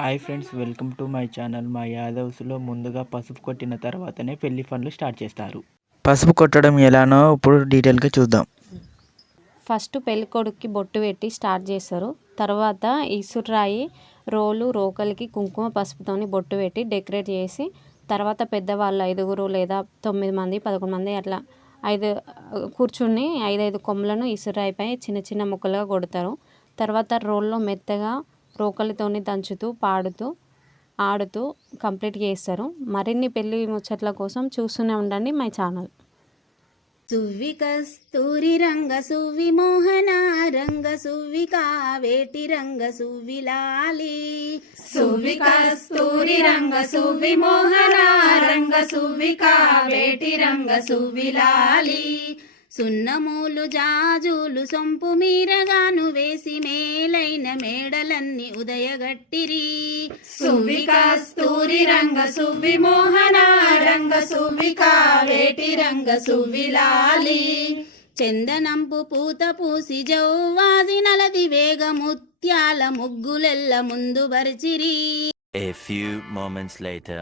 Hi friends, welcome to my channel. మా యాదవ్స్లో ముందుగా పసుపు కొట్టిన తర్వాతనే పెళ్లి పనులు స్టార్ట్ చేస్తారు. పసుపు కొట్టడం ఎలానో ఇప్పుడు డీటెయిల్గా చూద్దాం. ఫస్ట్ పెళ్ళికొడుక్కి బొట్టు పెట్టి స్టార్ట్ చేస్తారు. తర్వాత ఇసురాయి రోకలికి కుంకుమ పసుపుతోని బొట్టు పెట్టి డెకరేట్ చేసి, తర్వాత పెద్దవాళ్ళు 5 లేదా 9 మంది 11 మంది అట్లా 5 కూర్చుని 5 కొమ్ములను ఇసురాయిపై చిన్న చిన్న ముక్కలుగా కొడతారు. తర్వాత రోల్లో మెత్తగా రోకలితోని దంచుతూ ఆడుతూ కంప్లీట్ చేస్తారు. మరిన్ని పెళ్లి ముచ్చట్ల కోసం చూస్తూనే ఉండండి మై ఛానల్. సువ్వి కస్తూరి రంగ సువ్వి మోహన రంగ సువ్వి కావేటి రంగ సువ్వి లాలి. సువ్వి కస్తూరి రంగ సువ్వి మోహన రంగ సువ్వి కావేటి రంగ సువ్వి లాలి. సున్నమూలు జాజులు సొంపు మీరగాను వేసి మేలైన మేడలన్నీ ఉదయగట్టిరి. సువ్వి కస్తూరి రంగ సువ్వి మోహన రంగ సువ్వి కావేటి రంగ సువ్వి లాలి. చందనంపు పూత పూసి జౌవాది నలది వేగ ముత్యాల ముగ్గులెల్ల ముందు బరిచిరి. A few moments later.